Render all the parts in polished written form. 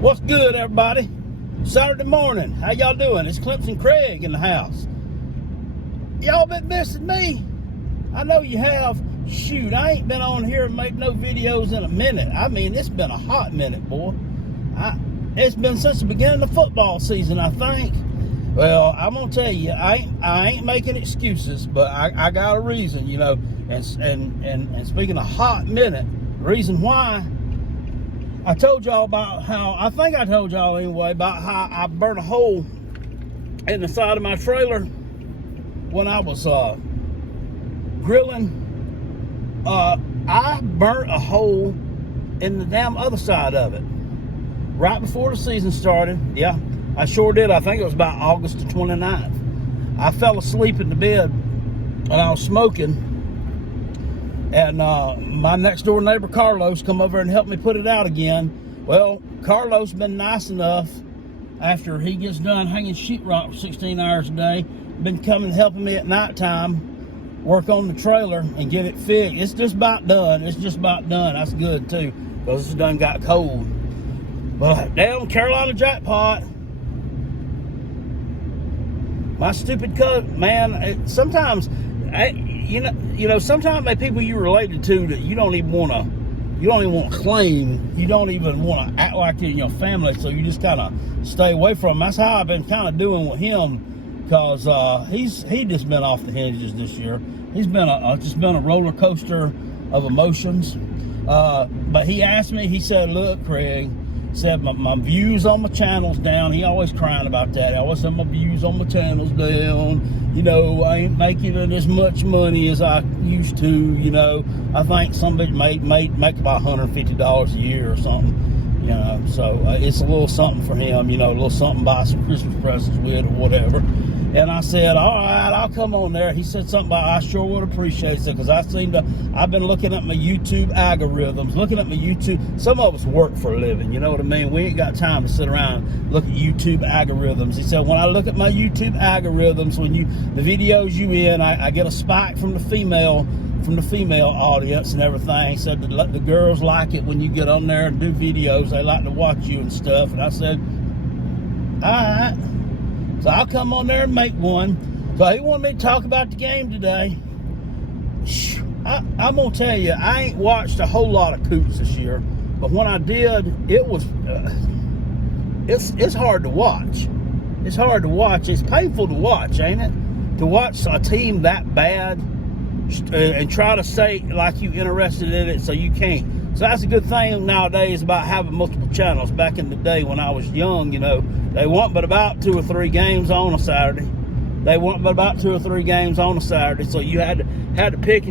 What's good, everybody? Saturday morning. How y'all doing? It's Clemson Craig in the house. Y'all been missing me? I know you have. Shoot, I ain't been on here and made no videos in a minute. I mean, it's been a hot minute, boy. It's been since the beginning of football season, I think. Well, I'm gonna tell you, I ain't making excuses, but I got a reason, you know. And speaking of hot minute, the reason why I told y'all about how, I think I told y'all anyway, about how I burnt a hole in the side of my trailer when I was grilling. I burnt a hole in the damn other side of it right before the season started. Yeah, I sure did. I think it was about August the 29th. I fell asleep in the bed and I was smoking. And my next door neighbor, Carlos, come over and helped me put it out again. Well, Carlos been nice enough, after he gets done hanging sheetrock for 16 hours a day, been coming helping me at nighttime, work on the trailer and get it fixed. It's just about done. It's just about done. That's good, too, because it's done got cold. But down Carolina jackpot, my stupid man, sometimes... You know, sometimes they people you related to that you don't even want to claim, you don't even want to act like they're in your family, so you just kind of stay away from them. That's how I've been kind of doing with him, because he just been off the hinges this year. He's been just been a roller coaster of emotions. But he asked me, he said, "Look, Craig," said, my views on my channel's down. He always crying about that. I always said my views on my channel's down. You know, I ain't making as much money as I used to. You know, I think somebody make about $150 a year or something. You know, so it's a little something for him. You know, a little something to buy some Christmas presents with or whatever. And I said, all right, I'll come on there. He said something about, I sure would appreciate it, because I've been looking at my YouTube algorithms, looking at my YouTube. Some of us work for a living, you know what I mean? We ain't got time to sit around and look at YouTube algorithms. He said, when I look at my YouTube algorithms, the videos you in, I get a spike from the female audience and everything. He said the girls like it when you get on there and do videos. They like to watch you and stuff. And I said, all right. So I'll come on there and make one. So he wanted me to talk about the game today. I'm going to tell you, I ain't watched a whole lot of Coots this year. But when I did, it was, it's hard to watch. It's hard to watch. It's painful to watch, ain't it? To watch a team that bad and try to say like you interested in it, so you can't. So that's a good thing nowadays about having multiple channels. Back in the day when I was young, you know, they weren't but about 2 or 3 games on a Saturday. So you had to pick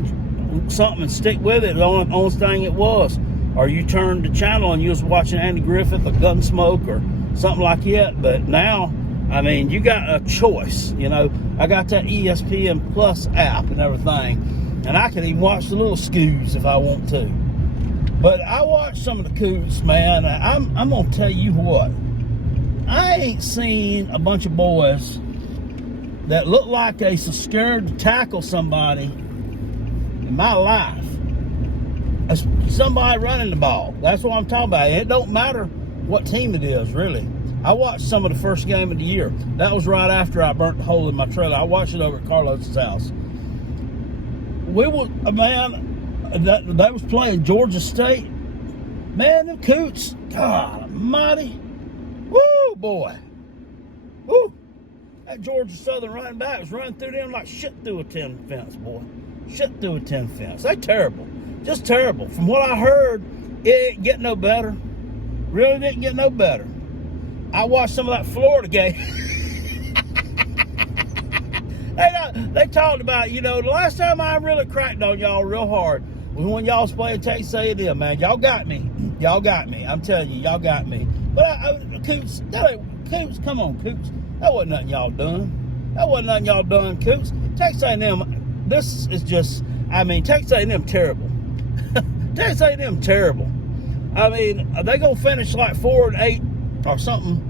something and stick with it. The only thing it was. Or you turned the channel and you was watching Andy Griffith or Gunsmoke or something like that. But now, I mean, you got a choice, you know. I got that ESPN Plus app and everything. And I can even watch the little scoos if I want to. But I watched some of the Coots, man. I'm going to tell you what. I ain't seen a bunch of boys that look like they so scared to tackle somebody in my life. Somebody running the ball. That's what I'm talking about. It don't matter what team it is, really. I watched some of the first game of the year. That was right after I burnt the hole in my trailer. I watched it over at Carlos's house. They was playing Georgia State. Man, them Coots, God almighty. Woo, boy. Woo. That Georgia Southern running back was running through them like shit through a tin fence, boy. Shit through a tin fence. They terrible. Just terrible. From what I heard, it ain't getting no better. Really didn't get no better. I watched some of that Florida game. They talked about, you know, the last time I really cracked on y'all real hard was when y'all was playing Texas A&M, man. Y'all got me. I'm telling you, y'all got me. But Coots, Coots, come on, Coots. That wasn't nothing y'all done. Coots. Texas A&M, this is just, I mean, Texas A&M terrible. Texas A&M terrible. I mean, they gonna finish like 4-8 or something.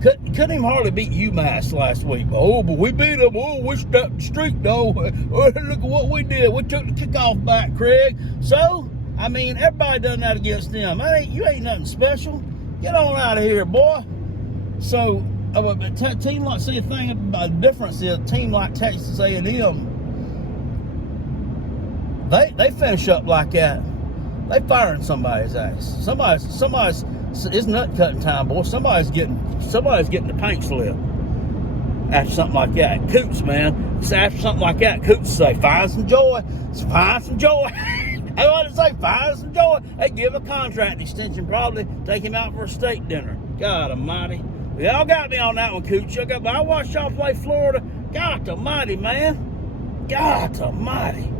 Couldn't even hardly beat UMass last week. Oh, but we beat them. Oh, we stepped the streak, though. Oh, look at what we did. We took the kickoff back, Craig. So, I mean, everybody done that against them. You ain't nothing special. Get on out of here, boy. So, team like, see, the thing about the difference is, a team like Texas A&M, they finish up like that. They firing somebody's ass. Somebody's, it's nut cutting time, boy. Somebody's getting the paint slip after something like that. Coots, man. It's after something like that. Coots say, find some joy. Find some joy. I want to say, find some joy. They give a contract extension, probably take him out for a steak dinner. God almighty. Y'all got me on that one, Coots. I watched y'all play Florida. God almighty, man. God almighty.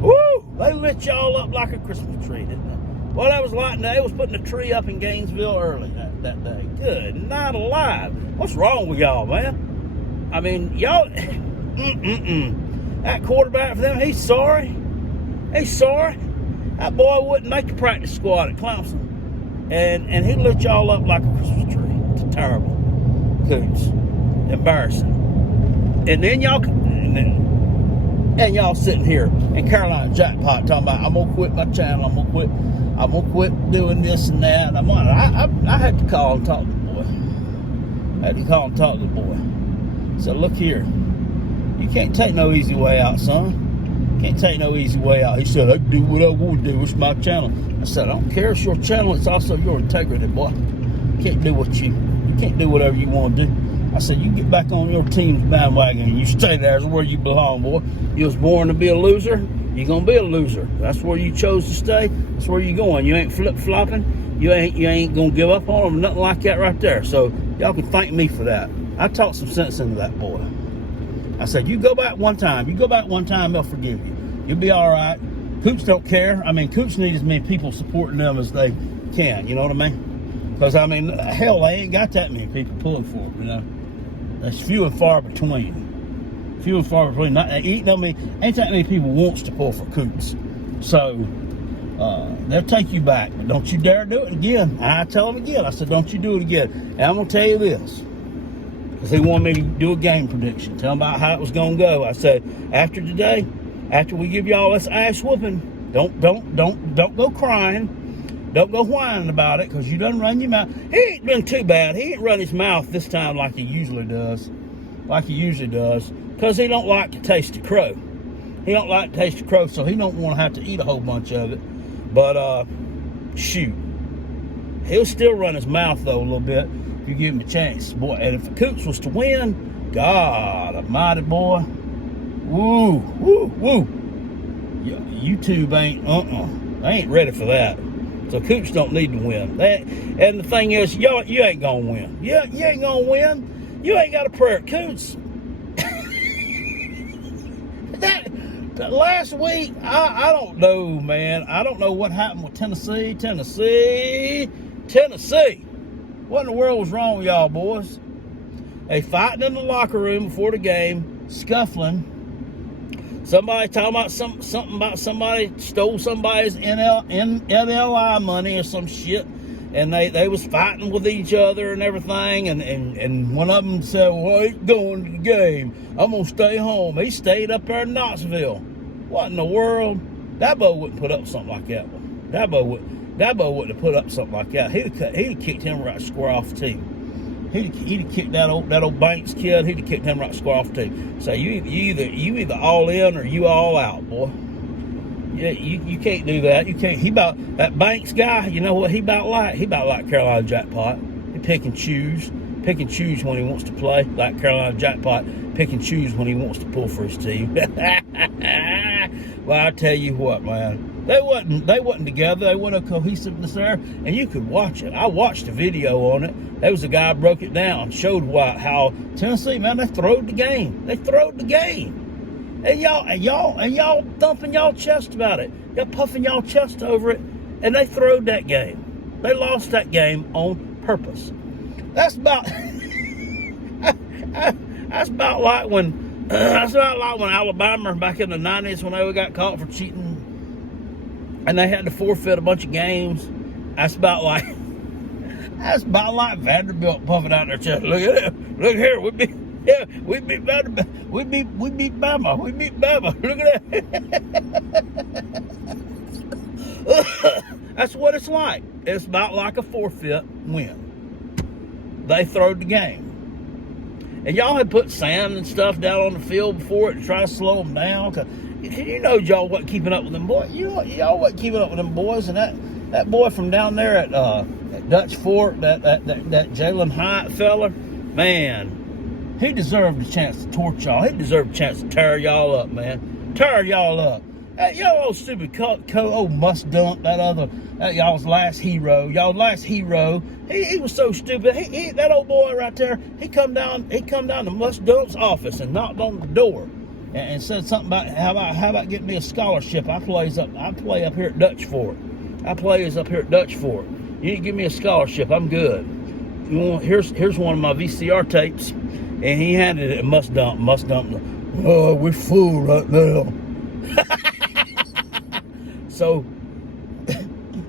Woo! They lit y'all up like a Christmas tree, didn't they? Well, that was lighting. They was putting a tree up in Gainesville early that day. Good night alive. What's wrong with y'all, man? I mean, y'all. That quarterback for them, he's sorry. He's sorry. That boy wouldn't make the practice squad at Clemson, and he lit y'all up like a Christmas tree. It's terrible. Coots. Embarrassing. And then y'all. And y'all sitting here in Carolina Jackpot talking about, I'm gonna quit my channel, I'm gonna quit doing this and that. I had to call and talk to the boy. So look here, you can't take no easy way out, son. Can't take no easy way out. He said, I can do what I want to do. It's my channel. I said, I don't care. It's your channel. It's also your integrity, boy. You can't do whatever you want to do. I said, you get back on your team's bandwagon and you stay there. That's where you belong, boy. You was born to be a loser. You're going to be a loser. That's where you chose to stay. That's where you're going. You ain't flip-flopping. You ain't going to give up on them. Nothing like that right there. So y'all can thank me for that. I talked some sense into that boy. I said, you go back one time. They'll forgive you. You'll be all right. Coots don't care. I mean, Coots need as many people supporting them as they can. You know what I mean? Because, I mean, hell, they ain't got that many people pulling for them, you know. That's few and far between. Ain't that many people wants to pull for Coots. So, they'll take you back. But don't you dare do it again. I tell them again. I said, don't you do it again. And I'm going to tell you this. Because they wanted me to do a game prediction. Tell them about how it was going to go. I said, after today, after we give y'all this ass whooping, don't go crying. Don't go whining about it, because you done run your mouth. He ain't been too bad. He ain't run his mouth this time like he usually does. Because he don't like to taste the crow. So he don't want to have to eat a whole bunch of it. But, shoot. He'll still run his mouth, though, a little bit if you give him a chance. Boy, and if the Coots was to win, God almighty, boy. Woo. YouTube ain't, they ain't ready for that. So Coots don't need to win. And the thing is, you ain't gonna win. You ain't gonna win. You ain't got a prayer, Coots. that last week, I don't know, man. I don't know what happened with Tennessee. What in the world was wrong with y'all, boys? They fighting in the locker room before the game, scuffling. Somebody talking about something about somebody stole somebody's NLI money or some shit, and they was fighting with each other and everything, and one of them said, well, I ain't going to the game. I'm going to stay home. He stayed up there in Knoxville. What in the world? Dabo wouldn't put up something like that one. Dabo wouldn't have put up something like that. He'd have kicked him right square off the team. He'd have kicked that old Banks kid. He'd have kicked him right square off the team. So you either all in or you all out, boy. Yeah, you can't do that. You can't. He about that Banks guy. You know what he about like? He about like Carolina Jackpot. He pick and choose when he wants to play. Like Carolina Jackpot, pick and choose when he wants to pull for his team. Well, I tell you what, man. They wasn't together. They wasn't a cohesiveness there, and you could watch it. I watched a video on it. There was a guy broke it down, showed how Tennessee, man, they throwed the game. And y'all thumping y'all chest about it. Y'all puffing y'all chest over it, and they throwed that game. They lost that game on purpose. That's about like when Alabama back in the 90s when they got caught for cheating and they had to forfeit a bunch of games. That's about like Vanderbilt puffing out their chest. Look at it. Look here. We beat Vanderbilt. We beat Bama. Look at that. That's what it's like. It's about like a forfeit win. They throw the game. And y'all had put sand and stuff down on the field before it to try to slow them down. Cause you know y'all wasn't keeping up with them boys. Y'all wasn't keeping up with them boys. And that boy from down there at Dutch Fork, that Jalen Hyatt fella, man, he deserved a chance to torch y'all. He deserved a chance to tear y'all up, man. Tear y'all up. That y'all old stupid old must dump, that y'all's last hero. Y'all's last hero. He was so stupid. That old boy right there, he come down to Must Dump's office and knocked on the door and said something about how about getting me a scholarship. I play up here at Dutch Fork. I plays up here at Dutch Fork. You need to give me a scholarship. I'm good. Here's one of my VCR tapes, and he handed it to Must Dump. Oh, we're full right now. So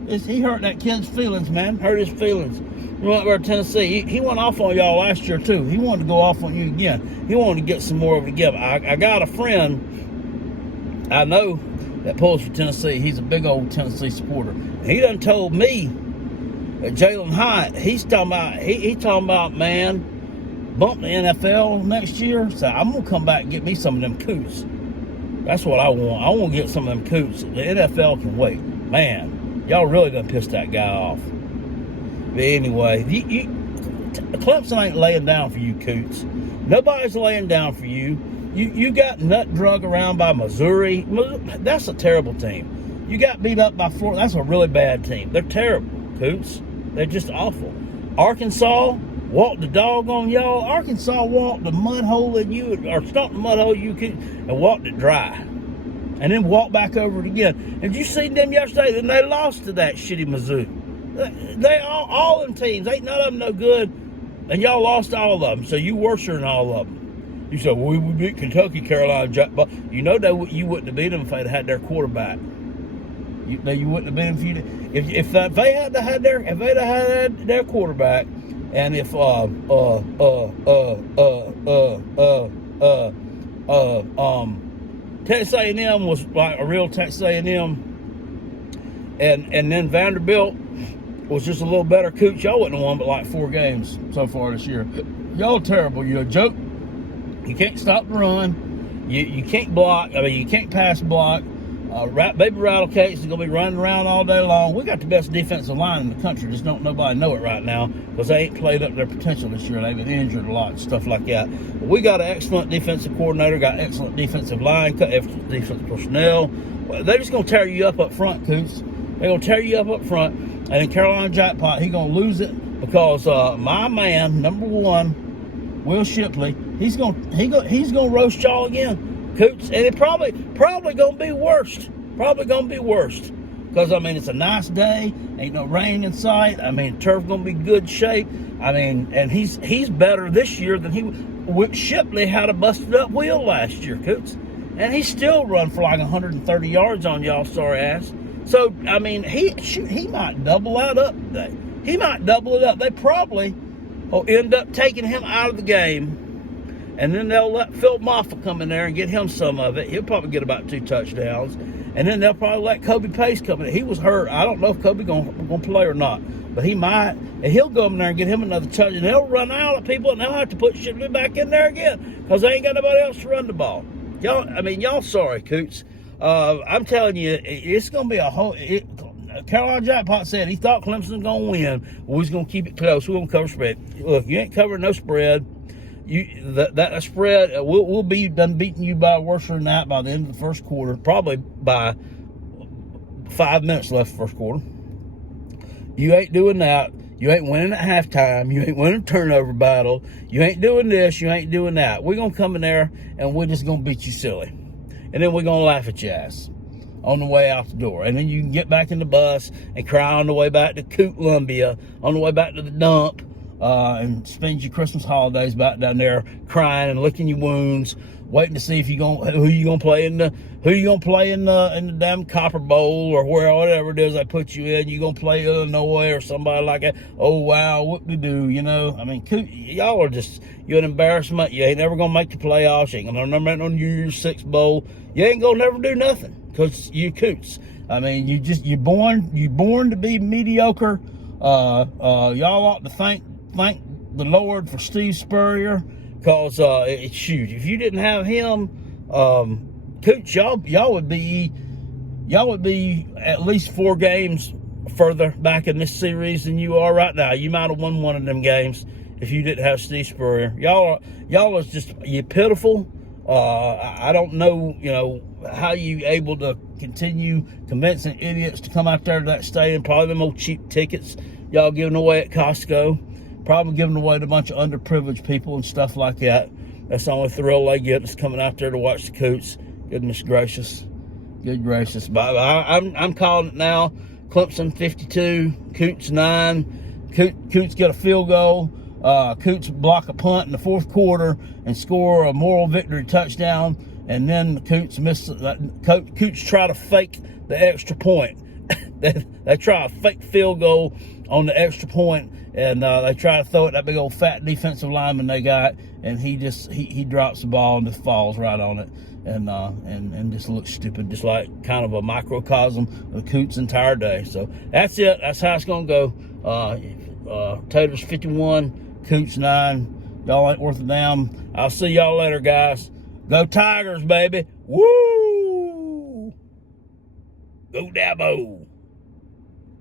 he hurt that kid's feelings, man. Hurt his feelings. He went over to Tennessee. He went off on y'all last year too. He wanted to go off on you again. He wanted to get some more of it together. I got a friend I know that pulls for Tennessee. He's a big old Tennessee supporter. He done told me that Jalen Hyatt, he's talking about, man, bump the NFL next year. So I'm gonna come back and get me some of them coots. That's what I want. I want to get some of them coots. The NFL can wait. Man, y'all really done pissed that guy off. But anyway, Clemson ain't laying down for you coots. Nobody's laying down for you. You got nut drug around by Missouri. That's a terrible team. You got beat up by Florida. That's a really bad team. They're terrible, coots. They're just awful. Arkansas walked the dog on y'all. Arkansas walked the mud hole in you, or stomped the mud hole you could, and walked it dry. And then walked back over it again. And you seen them yesterday, and they lost to that shitty Mizzou. They all them teams, ain't none of them no good, and y'all lost all of them, so you worse than all of them. You said, well, we beat Kentucky, Carolina, but you know that you wouldn't have beat them if they'd had their quarterback. You wouldn't have been if they had had their quarterback, and if Texas A&M was like a real Texas A&M, and then Vanderbilt was just a little better coach, y'all wouldn't have won but like 4 games so far this year. Y'all terrible. You're a joke. You can't stop the run. You can't block. I mean, you can't pass block. Baby Rattlecakes is going to be running around all day long. We got the best defensive line in the country. Just don't nobody know it right now because they ain't played up their potential this year. They've been injured a lot and stuff like that. But we got an excellent defensive coordinator, got excellent defensive line, defensive personnel. They're just going to tear you up front, Coots. They're going to tear you up front. And then Carolina Jackpot, he's going to lose it because my man, number 1, Will Shipley, he's going to roast y'all again. Coots, and it probably gonna be worst. Probably gonna be worst. Because I mean it's a nice day, ain't no rain in sight. I mean turf gonna be good shape. I mean, and he's better this year than Shipley had a busted up wheel last year, Coots. And he still run for like 130 yards on y'all sorry ass. So I mean he might double that up today. He might double it up. They probably will end up taking him out of the game. And then they'll let Phil Moffa come in there and get him some of it. He'll probably get about 2 touchdowns. And then they'll probably let Kobe Pace come in. He was hurt. I don't know if Kobe gonna play or not. But he might. And he'll go in there and get him another touch. And they'll run out of people, and they'll have to put Shipley back in there again. Because they ain't got nobody else to run the ball. Y'all sorry, Coots. I'm telling you, it's going to be a whole... Carolina Jackpot said he thought Clemson was going to win. Well, he's going to keep it close. We're going to cover spread. Look, you ain't covering no spread. That spread will be done beating you by worse than that by the end of the first quarter, probably by 5 minutes left first quarter. You ain't doing that. You ain't winning at halftime. You ain't winning a turnover battle. You ain't doing this. You ain't doing that. We're going to come in there and we're just going to beat you silly. And then we're going to laugh at your ass on the way out the door. And then you can get back in the bus and cry on the way back to Columbia, on the way back to the dump. And spend your Christmas holidays back down there crying and licking your wounds, waiting to see if who you gonna play in the damn Copper Bowl or whatever it is they put you in. You gonna play Illinois or somebody like that. Oh wow, what to do? You know, I mean, y'all are just, you're an embarrassment. You ain't never gonna make the playoffs. You ain't gonna make no New Year's Six bowl. you ain't gonna never do nothing because you Coots. I mean, you're born to be mediocre. Y'all ought to thank the Lord for Steve Spurrier, because shoot, if you didn't have him, Coots, y'all would be at least 4 games further back in this series than you are right now. You might have won one of them games if you didn't have Steve Spurrier. Y'all are just, you're pitiful. I don't know, how you able to continue convincing idiots to come out there to that stadium. Probably them old cheap tickets y'all giving away at Costco. Probably giving away to a bunch of underprivileged people and stuff like that. That's the only thrill they get, is coming out there to watch the Coots. Goodness gracious. Good gracious. But I'm calling it now. Clemson 52, Coots 9. Coots get a field goal. Coots block a punt in the 4th quarter and score a moral victory touchdown. And then Coots Coots try to fake the extra point. they try a fake field goal on the extra point, and they try to throw it that big old fat defensive lineman they got, and he drops the ball and just falls right on it, and just looks stupid, just like kind of a microcosm of Coots' entire day. So that's it. That's how it's gonna go. Taters 51, Coots 9. Y'all ain't worth a damn. I'll see y'all later, guys. Go Tigers, baby. Woo! Go Dabo.